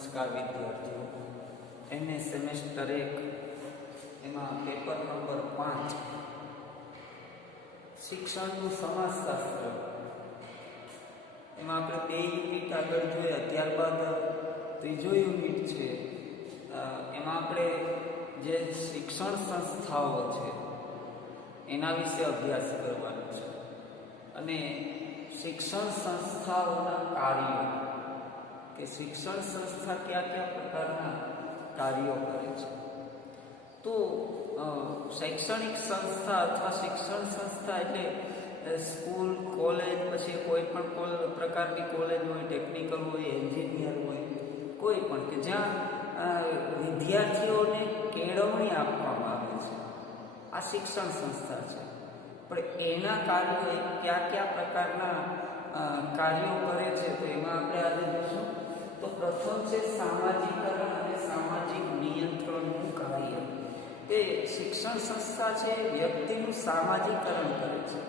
નમસ્કાર વિદ્યાર્થીઓ, MA semester 1 એમાં પેપર નંબર 5 શિક્ષણનું સમાજશાસ્ત્ર એમાં આપણે 2 યુનિટ આગળ જોયા. ત્યારબાદ ત્રીજો યુનિટ છે એમાં આપણે જે શિક્ષણ સંસ્થાઓ છે એના વિશે અભ્યાસ કરવાનો છે અને શિક્ષણ સંસ્થાઓના કાર્યો કે શિક્ષણ સંસ્થા કયા કયા પ્રકારના કાર્યો કરે છે. તો શૈક્ષણિક સંસ્થા અથવા શિક્ષણ સંસ્થા એટલે સ્કૂલ, કોલેજ, પછી કોઈ પણ પ્રકારની કોલેજ હોય, ટેકનિકલ હોય, એન્જિનિયર હોય, કોઈ પણ કે જ્યાં વિદ્યાર્થીઓને કેળવણી આપવામાં આવે છે, આ શિક્ષણ સંસ્થા છે. પણ એના કાર્યો કયા કયા પ્રકારના કાર્યો કરે છે તો એમાં આપણે આજે જોઈશું. તો પ્રથમ છે સામાજિકરણ અને સામાજિક નિયંત્રણનું કાર્ય. એ શિક્ષણ સંસ્થા છે વ્યક્તિનું સામાજિકરણ કરે છે.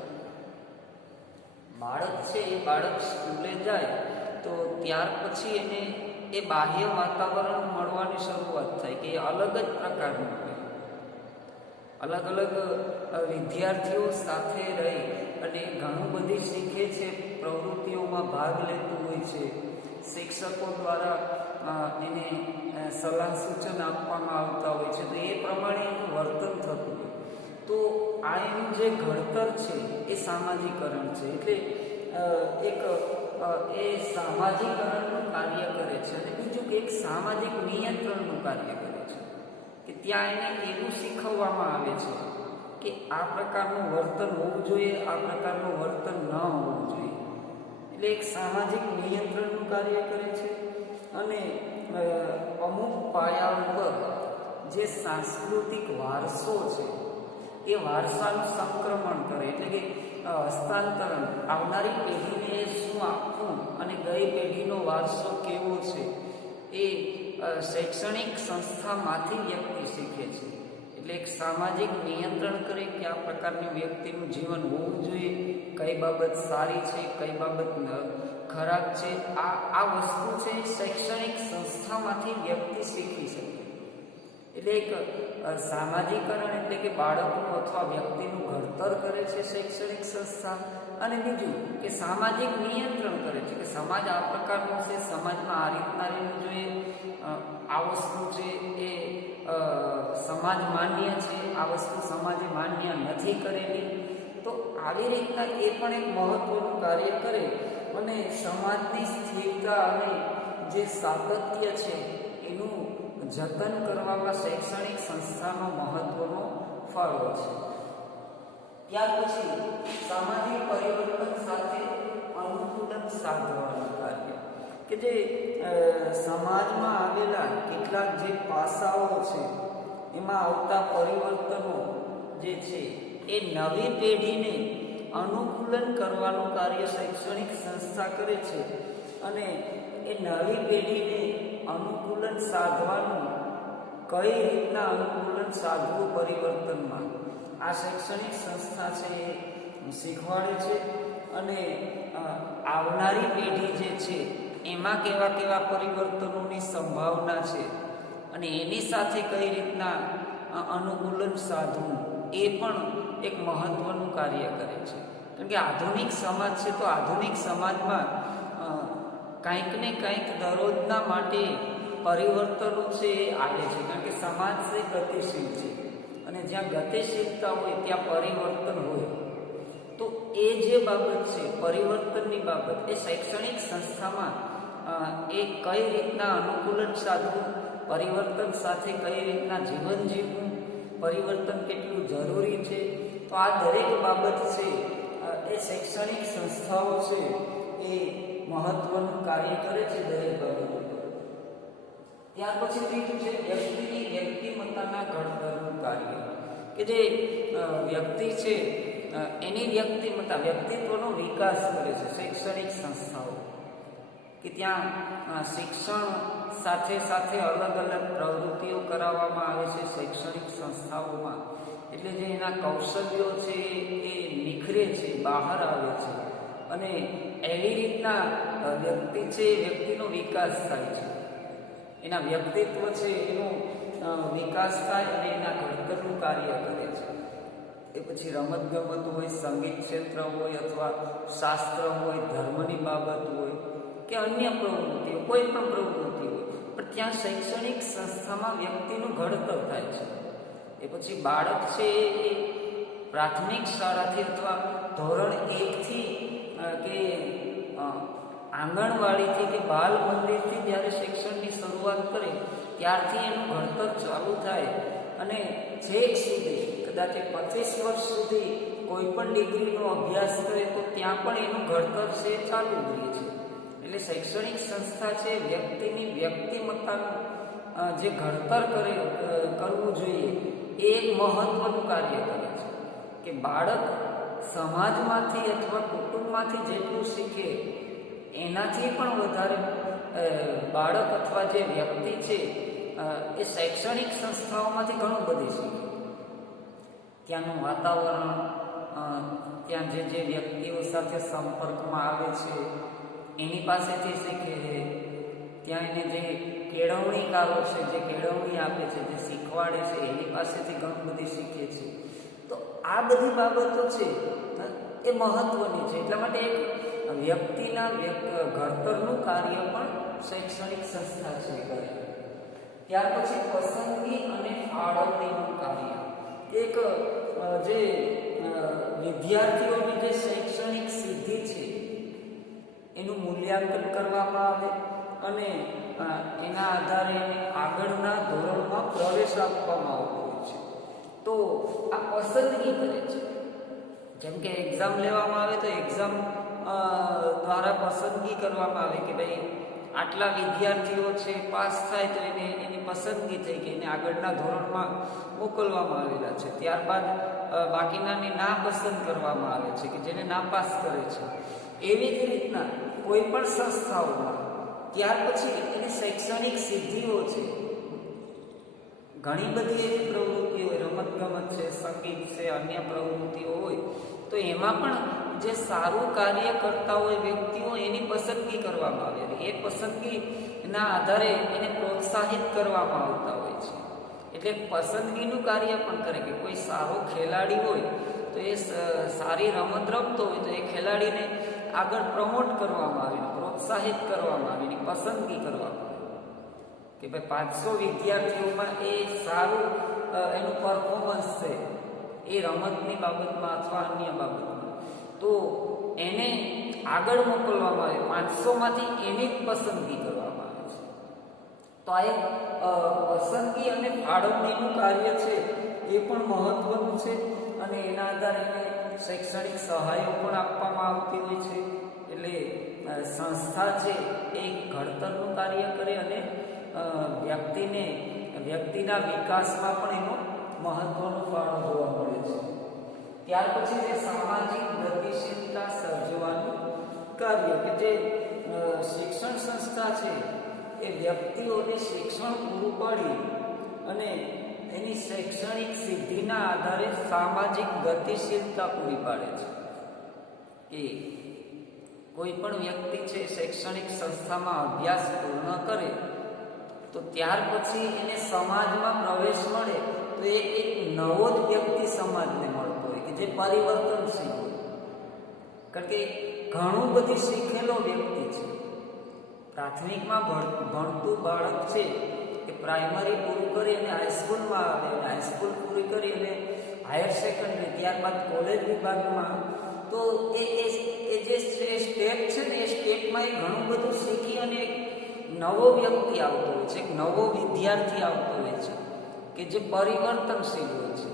બાળક છે એ બાળક સ્કૂલે જાય તો ત્યાર પછી એને એ બાહ્ય વાતાવરણ મળવાની શરૂઆત થાય કે એ અલગ જ પ્રકારનું હોય. અલગ અલગ વિદ્યાર્થીઓ સાથે રહી અને ઘણું બધી શીખે છે, પ્રવૃત્તિઓમાં ભાગ લેતું હોય છે. શિક્ષકો દ્વારા એને સલાહ સૂચન આપવામાં આવતા હોય છે, તો એ પ્રમાણે એનું વર્તન થતું હોય. તો આ એનું જે ઘડતર છે એ સામાજિકરણ છે. એટલે એ સામાજિકરણનું કાર્ય કરે છે. અને બીજું કે એક સામાજિક નિયંત્રણનું કાર્ય કરે છે કે ત્યાં એને એવું શીખવવામાં આવે છે કે આ પ્રકારનું વર્તન હોવું જોઈએ, આ પ્રકારનું વર્તન ન હોવું જોઈએ. એટલે એક સામાજિક નિયંત્રણનું કાર્ય કરે છે. અને અમુક પાયા ઉપર જે સાંસ્કૃતિક વારસો છે એ વારસાનું સંક્રમણ કરે, એટલે કે હસ્તાંતરણ, આવનારી પેઢીને શું આપવું અને ગઈ પેઢીનો વારસો કેવો છે એ શૈક્ષણિક સંસ્થામાંથી વ્યક્તિ શીખે છે. એટલે એક સામાજિક નિયંત્રણ કરે કે આ પ્રકારની વ્યક્તિનું જીવન હોવું જોઈએ, કઈ બાબત સારી છે, કઈ બાબત ખરાબ છે. આ વસ્તુ છે શૈક્ષણિક સંસ્થામાંથી વ્યક્તિ શીખી શકે. એટલે એક સામાજિકરણ એટલે કે બાળકનું અથવા વ્યક્તિનું ઘડતર કરે છે શૈક્ષણિક સંસ્થા. અને બીજું કે સામાજિક નિયંત્રણ કરે છે કે સમાજ આ પ્રકારનો છે, સમાજમાં આ રીતના રહેવું જોઈએ, આ વસ્તુ છે એ સમાજ માન્ય છે, આ વસ્તુ સમાજે માન્ય નથી કરેલી. તો આવી રીતના એ પણ એક મહત્વનું કાર્ય કરે અને સમાજની સ્થિરતા અને જે સાતત્ય છે એનું જતન કરવામાં શૈક્ષણિક સંસ્થાનો મહત્વનો ફાળો છે. ત્યાર પછી સામાજિક પરિવર્તન સાથે અનુકૂલન સાધવાનું કાર્ય કે જે સમાજમાં આવેલા કેટલાક જે પાસાઓ છે એમાં આવતા પરિવર્તનો જે છે એ નવી પેઢીને અનુકૂલન કરવાનું કાર્ય શૈક્ષણિક સંસ્થા કરે છે. અને એ નવી પેઢીને અનુકૂલન સાધવાનું, કઈ રીતના અનુકૂલન સાધવું પરિવર્તનમાં, આ શૈક્ષણિક સંસ્થા છે એ શીખવાડે છે. અને આવનારી પેઢી જે છે એમાં કેવા કેવા પરિવર્તનોની સંભાવના છે અને એની સાથે કઈ રીતના અનુકૂલન સાધવું એ પણ એક મહત્વનું કાર્ય કરે છે. કારણ કે આધુનિક સમાજ છે તો આધુનિક સમાજમાં કંઈક ને કંઈક દરરોજના માટે પરિવર્તનો છે એ આવે છે. કારણ કે સમાજ છે ગતિશીલ છે અને જ્યાં ગતિશીલતા હોય ત્યાં પરિવર્તન હોય. તો એ જે બાબત છે પરિવર્તનની બાબત એ શૈક્ષણિક સંસ્થામાં એ કઈ રીતના અનુકૂલન સાધવું, પરિવર્તન સાથે કઈ રીતના જીવન જીવવું, પરિવર્તન કેટલું જરૂરી છે, તો આ દરેક બાબત છે એ શૈક્ષણિક સંસ્થાઓ છે એ મહત્વનું કાર્ય કરે છે દરેક બાબત. ત્યાર પછી ત્રીજું છે વ્યક્તિની વ્યક્તિમત્તાના ઘડતરનું કાર્ય કે જે વ્યક્તિ છે એની વ્યક્તિત્વનો વિકાસ કરે છે શૈક્ષણિક સંસ્થાઓ. કે ત્યાં શિક્ષણ સાથે સાથે અલગ અલગ પ્રવૃત્તિઓ કરાવવામાં આવે છે શૈક્ષણિક સંસ્થાઓમાં. એટલે જે એના કૌશલ્યો છે એ નિખરે છે, બહાર આવે છે અને એવી રીતના વ્યક્તિનો વિકાસ થાય છે. એના વ્યક્તિત્વ છે એનો વિકાસ થાય અને એના ઘડતરનું કાર્ય કરે છે. એ પછી રમતગમત હોય, સંગીત ક્ષેત્ર હોય, અથવા શાસ્ત્ર હોય, ધર્મની બાબત હોય કે અન્ય પ્રવૃત્તિઓ, કોઈ પણ પ્રવૃત્તિ હોય, પણ ત્યાં શૈક્ષણિક સંસ્થામાં વ્યક્તિનું ઘડતર થાય છે. એ પછી બાળક છે એ પ્રાથમિક શાળાથી અથવા ધોરણ 1થી કે આંગણવાડીથી કે બાલ મંદિરથી જ્યારે શિક્ષણની શરૂઆત કરે ત્યારથી એનું ઘડતર ચાલુ થાય અને છેક સુધી કદાચ 25 વર્ષ સુધી કોઈ પણ ડિગ્રીનો અભ્યાસ કરે તો ત્યાં પણ એનું ઘડતર છે ચાલુ રહે છે. એટલે શૈક્ષણિક સંસ્થા છે વ્યક્તિની વ્યક્તિમત્તાનું જે ઘડતર કરવું જોઈએ એ એક મહત્વનું કાર્ય કરે છે કે બાળક સમાજમાંથી અથવા કુટુંબમાંથી જેટલું શીખે એનાથી પણ વધારે બાળક અથવા જે વ્યક્તિ છે એ શૈક્ષણિક સંસ્થાઓમાંથી ઘણું બધું શીખે. ત્યાંનું વાતાવરણ, ત્યાં જે વ્યક્તિઓ સાથે સંપર્કમાં આવે છે એની પાસેથી શીખે છે. ત્યાં એને જે કેળવણીકારો છે, જે કેળવણી આપે છે, જે શીખવાડે છે એની પાસેથી ઘણું બધું શીખે છે. તો આ બધી બાબતો છે એ મહત્વની છે. એટલા માટે એક વ્યક્તિના ઘડતરનું કાર્ય પણ શૈક્ષણિક સંસ્થા છે કરે. ત્યાર પછી પસંદગી અને ફાળવણીનું કાર્ય. એક જે વિદ્યાર્થીઓની જે શૈક્ષણિક સિદ્ધિ છે એનું મૂલ્યાંકન કરવામાં આવે અને એના આધારે એને આગળના ધોરણમાં પ્રવેશ આપવામાં આવતો હોય છે. તો આ પસંદગી કરે છે. જેમ કે એક્ઝામ લેવામાં આવે તો એક્ઝામ દ્વારા પસંદગી કરવામાં આવે કે ભાઈ આટલા વિદ્યાર્થીઓ છે પાસ થાય તો એની પસંદગી થઈ કે એને આગળના ધોરણમાં મોકલવામાં આવેલા છે. ત્યારબાદ બાકીનાને ના પસંદ કરવામાં આવે છે કે જેને નાપાસ કરે છે. એવી જ રીતના કોઈ પણ સંસ્થાઓમાં ત્યાર પછી એની શૈક્ષણિક સિદ્ધિઓ છે, ઘણી બધી એવી પ્રવૃત્તિઓ હોય, રમતગમત છે, સંગીત છે, અન્ય પ્રવૃત્તિઓ હોય, તો એમાં પણ જે સારું કાર્ય કરતા હોય વ્યક્તિઓ એની પસંદગી કરવામાં આવે. એ પસંદગીના આધારે એને પ્રોત્સાહિત કરવામાં આવતા હોય છે. એટલે પસંદગીનું કાર્ય પણ કરે કે કોઈ સારો ખેલાડી હોય તો એ સારી રમત રમતો હોય તો એ ખેલાડીને આગળ પ્રમોટ કરવામાં આવે, પ્રોત્સાહિત કરવામાં આવે, એની પસંદગી કરવામાં આવે કે ભાઈ 500 વિદ્યાર્થીઓમાં એ સારું એનું પરફોર્મન્સ છે એ રમતની બાબતમાં અથવા અન્ય બાબતમાં, તો એને આગળ મોકલવામાં આવે. 500માંથી એની જ પસંદગી કરવામાં આવે છે. તો આ એક પસંદગી અને ફાળવણીનું કાર્ય છે એ પણ મહત્વનું છે અને એના આધારે એને શૈક્ષણિક સહાયો પણ આપવામાં આવતી હોય છે. એટલે સંસ્થા છે એ ઘડતરનું કાર્ય કરે અને વ્યક્તિના વિકાસમાં પણ એનો મહત્વનો ફાળો જોવા મળે છે. ત્યાર પછી જે સામાજિક ગતિશીલતા સર્જવાનું કાર્ય કે જે શિક્ષણ સંસ્થા છે એ વ્યક્તિઓને શિક્ષણ પૂરું પાડી અને એની શૈક્ષણિક સિદ્ધિના આધારે સામાજિક ગતિશીલતા પૂરી પાડે છે. કે કોઈ પણ વ્યક્તિ છે શૈક્ષણિક સંસ્થામાં અભ્યાસ પૂર્ણ કરે તો ત્યાર પછી એને સમાજમાં પ્રવેશ મળે તો એ એક નવો જ વ્યક્તિ સમાજને મળતો હોય કે જે પરિવર્તનશીલ હોય. કારણ કે ઘણું બધી શીખેલો વ્યક્તિ છે. પ્રાથમિકમાં ભણતું બાળક છે એ પ્રાઇમરી પૂરું કરી અને હાઈસ્કૂલમાં આવે, હાઈસ્કૂલ પૂરી કરી અને હાયર સેકન્ડરી, ત્યારબાદ કોલેજ વિભાગમાં, તો એ જે સ્ટેપ છે ને એ સ્ટેપમાં એ ઘણું બધું શીખી અને એક નવો વ્યક્તિ આવતો હોય છે, એક નવો વિદ્યાર્થી આવતો હોય છે કે જે પરિવર્તનશીલ હોય છે.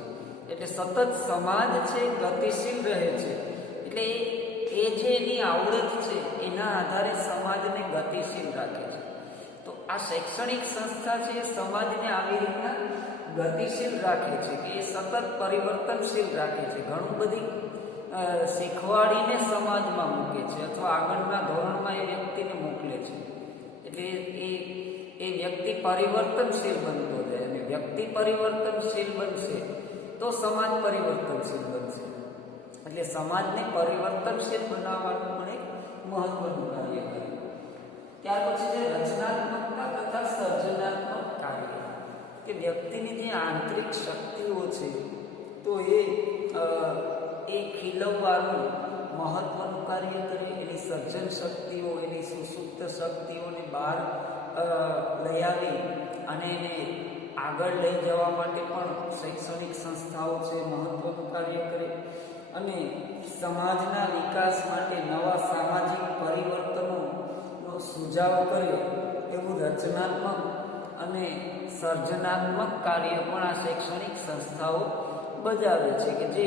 એટલે સતત સમાજ છે ગતિશીલ રહે છે. એટલે એ જે એની આવડત છે એના આધારે સમાજને ગતિશીલ રાખે છે. તો આ શૈક્ષણિક સંસ્થા છે એ સમાજને આવી રીતના ગતિશીલ રાખે છે કે એ સતત પરિવર્તનશીલ રાખે છે. ઘણું બધી શીખવાડીને સમાજમાં મૂકે છે અથવા આગળના ધોરણમાં એ વ્યક્તિને મોકલે છે. એટલે એ વ્યક્તિ પરિવર્તનશીલ બનતો જાય અને વ્યક્તિ પરિવર્તનશીલ બનશે તો સમાજ પરિવર્તનશીલ બનશે. એટલે સમાજને પરિવર્તનશીલ બનાવવાનું પણ એક મહત્વનું કાર્ય કરે. ત્યાર પછી છે રચનાત્મકતા તથા સર્જનાત્મક કાર્ય, કે વ્યક્તિની જે આંતરિક શક્તિઓ છે તો એ ખીલવવાનું મહત્વનું કાર્ય કરે, એની સર્જન શક્તિઓ, એની સુસુપ્ત શક્તિઓને બહાર લઈ આવી અને એને આગળ લઈ જવા માટે પણ શૈક્ષણિક સંસ્થાઓ છે મહત્વનું કાર્ય કરે, અને સમાજના વિકાસ માટે નવા સામાજિક પરિવર્તનોનો સુઝાવ કરે એવું રચનાત્મક અને સર્જનાત્મક કાર્ય પણ આ શૈક્ષણિક સંસ્થાઓ બજાવે છે. કે જે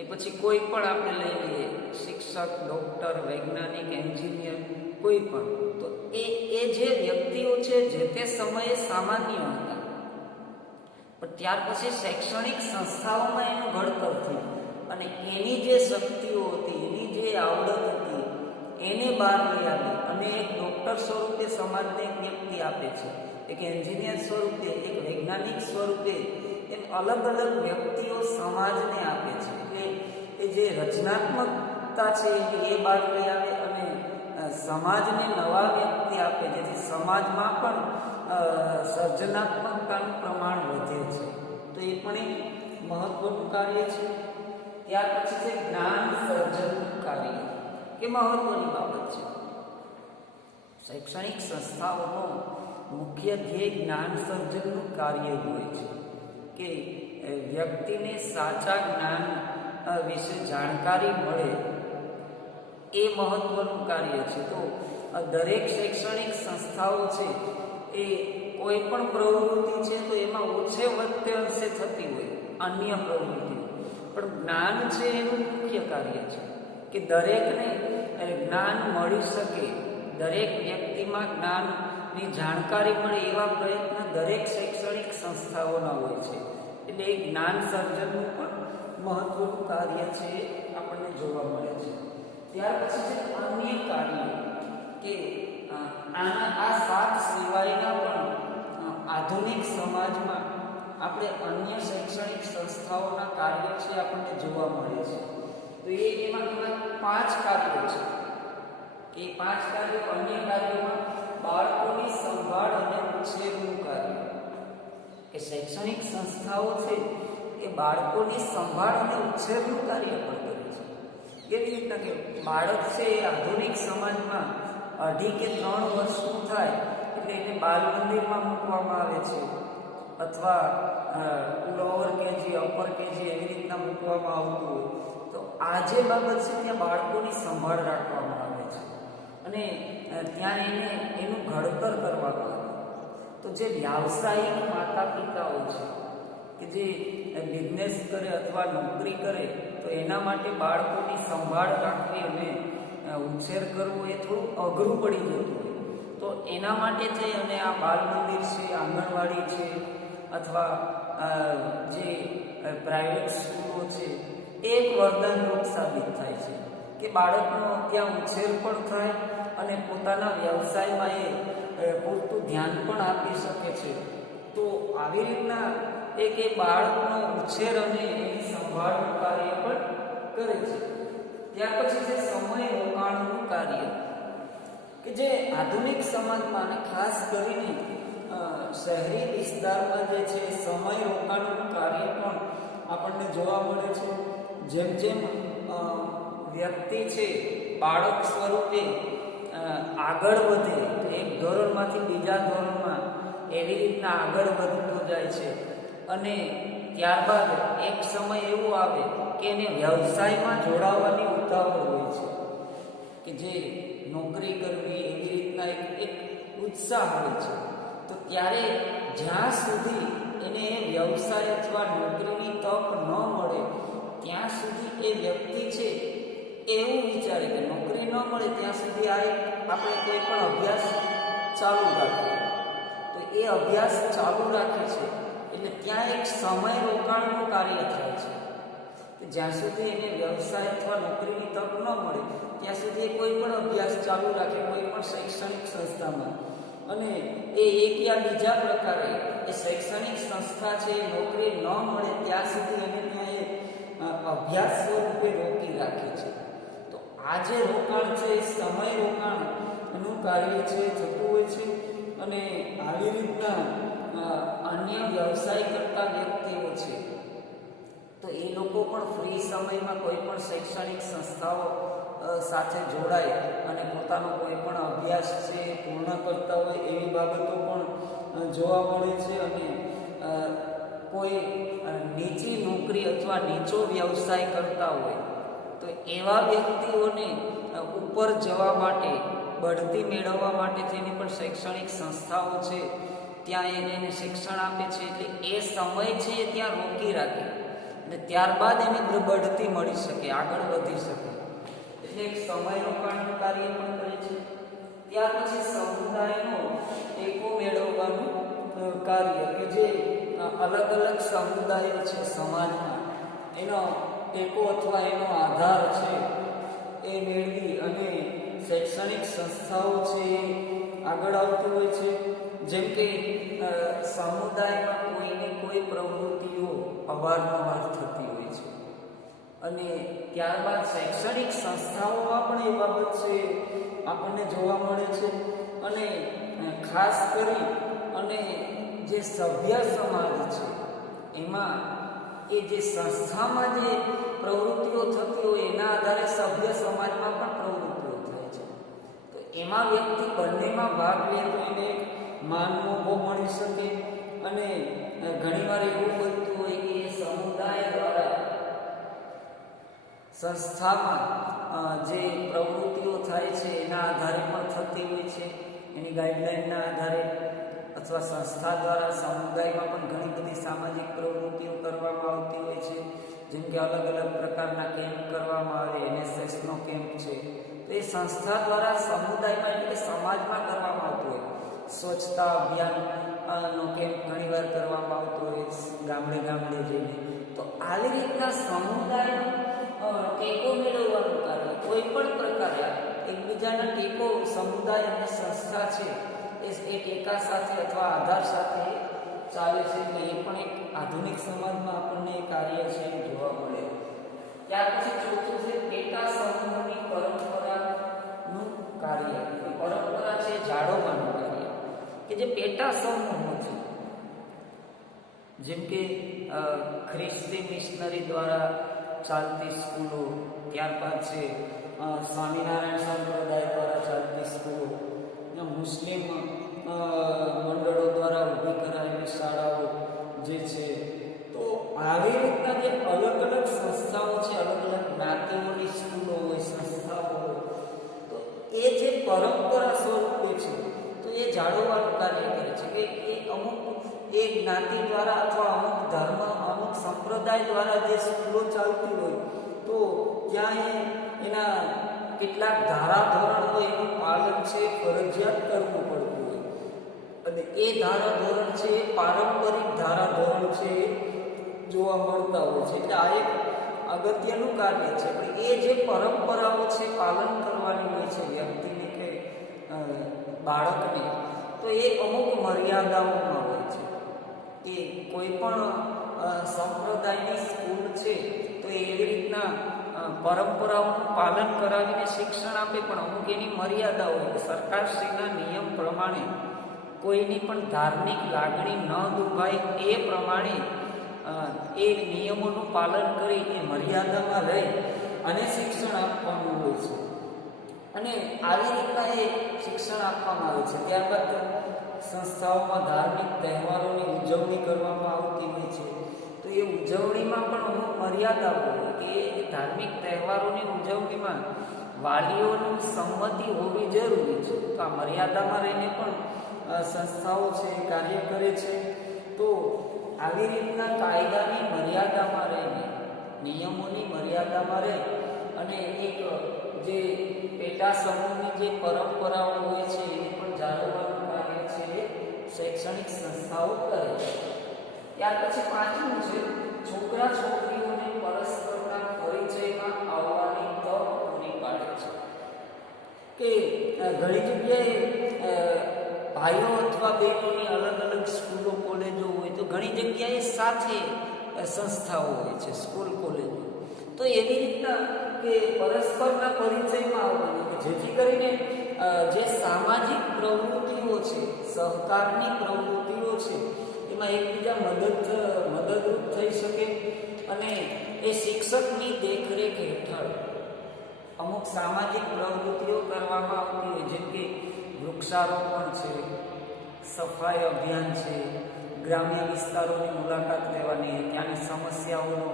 એ પછી કોઈ પણ આપણે લઈ લઈએ, શિક્ષક, ડૉક્ટર, વૈજ્ઞાનિક, એન્જિનિયર, કોઈ પણ, તો એ જે વ્યક્તિઓ છે જે તે સમયે સામાન્ય હતા, પણ ત્યાર પછી શૈક્ષણિક સંસ્થાઓમાં એનું ઘડતર થયું અને એની જે શક્તિઓ હતી, એની જે આવડત હતી, એને બહાર લઈ આવી અને એક ડૉક્ટર સ્વરૂપે સમાજને એક વ્યક્તિ આપે છે, એક એન્જિનિયર સ્વરૂપે, એક વૈજ્ઞાનિક સ્વરૂપે, એમ અલગ અલગ વ્યક્તિઓ સમાજને આપે છે. એટલે એ જે રચનાત્મકતા છે એ બહાર લઈ આવે અને સમાજને નવા વ્યક્તિ આપે, જેથી સમાજમાં પણ સર્જનાત્મકતાનું પ્રમાણ વધે છે. તો એ પણ એક મહત્વનું કાર્ય છે. ત્યાર પછી છે જ્ઞાન સર્જનનું કાર્ય, કે મહત્વની બાબત છે. શૈક્ષણિક સંસ્થાઓનો મુખ્ય ધ્યેય જ્ઞાન સર્જનનું કાર્ય હોય છે, કે વ્યક્તિને સાચા જ્ઞાન વિશે જાણકારી મળે, એ મહત્વનું કાર્ય છે. તો દરેક શૈક્ષણિક સંસ્થાઓ છે એ કોઈ પણ પ્રવૃત્તિ છે તો એમાં ઓછે વધતે અંશે થતી હોય અન્ય પ્રવૃત્તિઓ, પણ જ્ઞાન છે એનું મુખ્ય કાર્ય છે કે દરેકને જ્ઞાન મળી શકે, દરેક વ્યક્તિમાં જ્ઞાનની જાણકારી મળે એવા પ્રયત્ન દરેક શૈક્ષણિક સંસ્થાઓના હોય છે. એટલે એ જ્ઞાન સર્જનનું પણ મહત્વનું કાર્ય છે આપણને જોવા મળે છે. ત્યાર પછી છે અન્ય કાર્ય, કે આ સાત સિવાયના પણ આધુનિક સમાજમાં આપણે અન્ય શૈક્ષણિક સંસ્થાઓના કાર્ય છે આપણને જોવા મળે છે. તો એમાં 5 કાર્યો છે. એ 5 કાર્યો, અન્ય કાર્યોમાં બાળકોની સંભાળ અને ઉછેરનું કાર્ય, કે શૈક્ષણિક સંસ્થાઓ છે એ બાળકોની સંભાળ અને ઉછેરનું કાર્ય પણ કરે છે. એવી રીતના કે બાળક છે એ આધુનિક સમાજમાં 2.5 કે 3 વર્ષનું થાય એટલે એને બાલ મંદિરમાં મૂકવામાં આવે છે, અથવા લોઅર કેજી, અપર કેજી એવી રીતના મૂકવામાં આવતું હોય. તો આ જે બાબત છે ત્યાં બાળકોની સંભાળ રાખવામાં આવે છે અને ત્યાં એનું ઘડતર કરવામાં આવે. તો જે વ્યાવસાયિક માતા પિતાઓ છે કે જે બિઝનેસ કરે અથવા નોકરી કરે, તો એના માટે બાળકોની સંભાળ રાખવી અને ઉછેર કરવો એ થોડું અઘરું પડી જતું હોય. તો એના માટે થઈ અને આ બાલ મંદિર છે, આંગણવાડી છે, અથવા જે પ્રાઇવેટ સ્કૂલો છે, એક વરદાન રૂપ સાબિત થાય છે કે બાળકનો ત્યાં ઉછેર પણ થાય અને પોતાના વ્યવસાયમાં એ પૂરતું ધ્યાન પણ આપી શકે છે. તો આવી રીતના એ બાળકનો ઉછેર અને એની સંભાળનું કાર્ય પણ કરે છે. ત્યાર પછી છે સમય રોકાણનું કાર્ય, કે જે આધુનિક સમાજમાં અને ખાસ કરીને શહેરી વિસ્તારમાં જે છે સમય રોકાણનું કાર્ય પણ આપણને જોવા મળે છે. જેમ જેમ વ્યક્તિ છે બાળક સ્વરૂપે આગળ વધે, એક ધોરણમાંથી બીજા ધોરણમાં એવી રીતના આગળ વધતો જાય છે અને ત્યારબાદ એક સમય એવો આવે કે એને વ્યવસાયમાં જોડાવાની ઉતાવળ હોય છે, કે જે નોકરી કરવી એવી રીતના એક ઉત્સાહ હોય છે. તો ત્યારે જ્યાં સુધી એને વ્યવસાય અથવા નોકરીની તક ન મળે ત્યાં સુધી એ વ્યક્તિ છે એવું વિચારે કે નોકરી ન મળે ત્યાં સુધી આપણે કોઈ પણ અભ્યાસ ચાલુ રાખીએ. તો એ અભ્યાસ ચાલુ રાખે છે એટલે ત્યાં એક સમય રોકાણનું કાર્ય થાય છે કે જ્યાં સુધી એને વ્યવસાય અથવા નોકરીની તક ન મળે ત્યાં સુધી એ કોઈ પણ અભ્યાસ ચાલુ રાખે કોઈ પણ શૈક્ષણિક સંસ્થામાં, અને એ એક યા બીજા પ્રકારે એ શૈક્ષણિક સંસ્થા છે એ નોકરી ન મળે ત્યાં સુધી એને ત્યાં એ અભ્યાસ સ્વરૂપે રોકી રાખે છે. તો આ જે રોકાણ છે એ સમય રોકાણ નું કાર્ય છે થતું હોય છે. અને આવી રીતના અન્ય વ્યવસાય કરતા વ્યક્તિઓ છે તો એ લોકો પણ ફ્રી સમયમાં કોઈ પણ શૈક્ષણિક સંસ્થાઓ સાથે જોડાય અને પોતાનો કોઈ પણ અભ્યાસ છે પૂર્ણ કરતા હોય એવી બાબતો પણ જોવા મળે છે. અને કોઈ નીચી નોકરી અથવા નીચો વ્યવસાય કરતા હોય તો એવા વ્યક્તિઓને ઉપર જવા માટે, બઢતી મેળવવા માટે જેની પણ શૈક્ષણિક સંસ્થાઓ છે ત્યાં એને શિક્ષણ આપે છે. એટલે એ સમય છે એ ત્યાં રોકી રાખે અને ત્યારબાદ એને બઢતી મળી શકે, આગળ વધી શકે. એટલે એક સમય રોકાણનું કાર્ય પણ કરે છે. ત્યાર પછી સમુદાયનો ટેકો મેળવવાનું કાર્ય કે જે અલગ અલગ સમુદાયો છે સમાજમાં એનો ટેકો અથવા એનો આધાર છે એ મેળવી અને શૈક્ષણિક સંસ્થાઓ છે એ આગળ આવતી હોય છે. જેમ કે સમુદાયમાં કોઈને કોઈ પ્રવૃત્તિઓ અવારનવાર થતી હોય છે અને ત્યારબાદ શૈક્ષણિક સંસ્થાઓમાં પણ એ બાબત છે આપણને જોવા મળે છે. અને ખાસ કરી અને જે સભ્ય સમાજ છે એમાં એ જે સંસ્થામાં જે પ્રવૃત્તિઓ થતી હોય એના આધારે સભ્ય સમાજમાં પણ પ્રવૃત્તિઓ થાય છે. તો એમાં વ્યક્તિ બંનેમાં ભાગ લે તો એને માન મોભો મળી શકે. અને ઘણીવાર એવું બનતું હોય કે એ સમુદાય દ્વારા સંસ્થામાં જે પ્રવૃત્તિઓ થાય છે એના આધારે પણ થતી હોય છે, એની ગાઈડલાઈનના આધારે. અથવા સંસ્થા દ્વારા સમુદાયમાં પણ ઘણી બધી સામાજિક પ્રવૃત્તિઓ કરવામાં આવતી હોય છે. જેમ કે અલગ અલગ પ્રકારના કેમ્પ કરવામાં આવે, NSSનો કેમ્પ છે તો એ સંસ્થા દ્વારા સમુદાયમાં એટલે સમાજમાં કરવામાં આવતો હોય. સ્વચ્છતા અભિયાનનો કેમ્પ ઘણીવાર કરવામાં આવતો હોય ગામડે ગામડે જઈને. તો આવી રીતના સમુદાયનો ટેકો મેળવવાનું કાર્ય કોઈ પણ પ્રકારે એકબીજાના ટેકો સમુદાય અને સંસ્થા છે એ ટેકા સાથે અથવા આધાર સાથે ચાલે છે. એટલે એ પણ એક આધુનિક સમાજમાં આપણને એ કાર્ય છે એ જોવા મળે. ત્યાર પછી ચોથું છે પેટા સમૂહની પરંપરાનું કાર્ય. પરંપરા છે જાળવવાનું કાર્ય કે જે પેટા સમૂહો છે. જેમ કે ખ્રિસ્તી મિશનરી દ્વારા ચાલતી સ્કૂલો, ત્યારબાદ છે સ્વામિનારાયણ સંપ્રદાય દ્વારા ચાલતી સ્કૂલો, મુસ્લિમ મંડળો દ્વારા ઊભી કરાયેલી શાળાઓ જે છે. તો આવી રીતના જે અલગ અલગ સંસ્થાઓ છે, અલગ અલગ જ્ઞાતિઓની સ્કૂલો હોય, સંસ્થાઓ હોય, તો એ જે પરંપરા સ્વરૂપે છે તો એ જાળવવાનું કાર્ય કરે છે કે એ અમુક એ જ્ઞાતિ દ્વારા અથવા અમુક ધર્મ, અમુક સંપ્રદાય દ્વારા જે સ્કૂલો ચાલતી હોય તો ત્યાં એના કેટલાક ધારાધોરણ હોય એનું પાલન છે ફરજિયાત કરવું પડતું હોય. અને એ ધારાધોરણ છે એ પારંપરિક ધારાધોરણ છે એ જોવા મળતા હોય છે. એટલે આ એક અગત્યનું કાર્ય છે. પણ એ જે પરંપરાઓ છે પાલન કરવાની હોય છે વ્યક્તિને કે બાળકને, તો એ અમુક મર્યાદાઓમાં હોય છે. કે કોઈ પણ સંપ્રદાયની સ્કૂલ છે તો એવી રીતના પરંપરાઓનું પાલન કરાવીને શિક્ષણ આપે, પણ અમુક એની મર્યાદા હોય. સરકારશ્રીના નિયમ પ્રમાણે કોઈની પણ ધાર્મિક લાગણી ન દુભાય એ પ્રમાણે એ નિયમોનું પાલન કરી એ મર્યાદામાં રહી અને શિક્ષણ આપવાનું હોય છે. અને આવી રીતના એ શિક્ષણ આપવામાં આવે છે. ત્યારબાદ સંસ્થાઓમાં ધાર્મિક તહેવારોની ઉજવણી કરવામાં આવતી હોય છે. તો એ ઉજવણીમાં પણ અમુક મર્યાદાઓ હોય કે એ ધાર્મિક તહેવારોની ઉજવણીમાં વાલીઓની સંમતિ હોવી જરૂરી છે. તો આ મર્યાદામાં રહીને પણ સંસ્થાઓ છે કાર્ય કરે છે. તો આવી રીતના કાયદાની મર્યાદામાં રહીને, નિયમોની મર્યાદામાં રહી અને એક જે પેટા સમૂહની જે પરંપરાઓ હોય છે એને પણ જાળવવાનું કાર્ય છે એ શૈક્ષણિક સંસ્થાઓ કરે છે. ત્યાર પછી પાંચમું છે છોકરા છોકરીઓને પરસ્પરના પરિચયમાં આવવાની તક પૂરી પાડે છે. કે ઘણી જગ્યાએ ભાઈઓ અથવા બહેનોની અલગ અલગ સ્કૂલો, કોલેજો હોય તો ઘણી જગ્યાએ સાથે સંસ્થાઓ હોય છે, સ્કૂલ, કોલેજો. તો એવી રીતના કે પરસ્પરના પરિચયમાં આવવાની કે જેથી કરીને જે સામાજિક પ્રવૃત્તિઓ છે, સહકારની પ્રવૃત્તિઓ છે, એમાં એકબીજા મદદરૂપ થઈ શકે અને એ શિક્ષકની દેખરેખ હેઠળ અમુક સામાજિક પ્રવૃત્તિઓ કરવામાં આવતી હોય, જેમ કે વૃક્ષારોપણ છે, સફાઈ અભિયાન છે, ગ્રામ્ય વિસ્તારોની મુલાકાત લેવાની, ત્યાંની સમસ્યાઓનો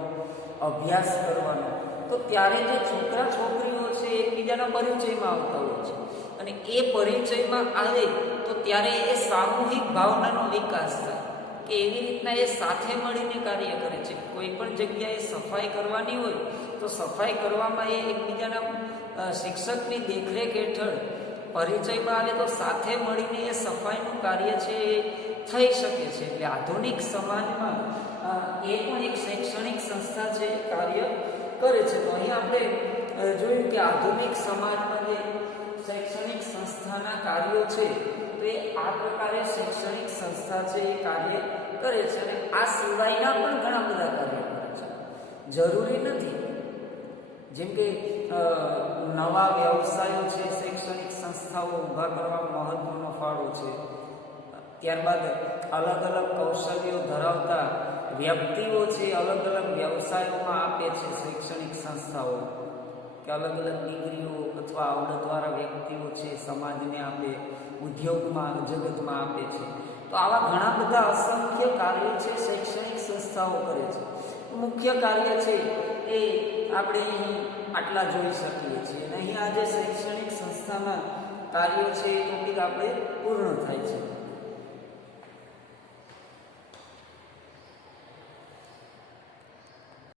અભ્યાસ કરવાનો, તો ત્યારે જે છોકરા છોકરીઓ છે એકબીજાના પરિચયમાં આવતા હોય છે અને એ પરિચયમાં આવે તો ત્યારે એ સામૂહિક ભાવનાનો વિકાસ થાય કે એવી રીતના એ સાથે મળીને કાર્ય કરે છે. કોઈ પણ જગ્યાએ સફાઈ કરવાની હોય તો સફાઈ કરવામાં એ એકબીજાના શિક્ષકની દેખરેખ હેઠળ પરિચયમાં આવે તો સાથે મળીને એ સફાઈનું કાર્ય છે એ થઈ શકે છે. એટલે આધુનિક સમાજમાં એ પણ એક શૈક્ષણિક સંસ્થા છે કાર્ય કરે છે. તો અહીં આપણે જોયું કે આધુનિક સમાજમાં જે શૈક્ષણિક સંસ્થાના કાર્યો છે તો એ આ પ્રકારે શૈક્ષણિક સંસ્થા છે એ કાર્ય કરે છે અને આ સિવાયના પણ ઘણા બધા કાર્ય કરે છે. જરૂરી નથી, જેમ કે નવા વ્યવસાયો છે શૈક્ષણિક સંસ્થાઓ ઊભા કરવામાં મહત્વનો ફાળો છે. ત્યારબાદ અલગ અલગ કૌશલ્યો ધરાવતા વ્યક્તિઓ છે અલગ અલગ વ્યવસાયોમાં આપે છે શૈક્ષણિક સંસ્થાઓ, કે અલગ અલગ ડિગ્રીઓ અથવા આવડતવાળા વ્યક્તિઓ છે સમાજને આપે, ઉદ્યોગમાં જગતમાં આપે છે. તો આવા ઘણા બધા અસંખ્ય કાર્યો છે શૈક્ષણિક સંસ્થાઓ કરે છે. મુખ્ય કાર્ય છે એ આપણે અહીં આટલા જોઈ શકીએ છીએ અને અહીં આજે શૈક્ષણિક સંસ્થાના કાર્યો છે એ ટોપિક આપણે પૂર્ણ થાય છે.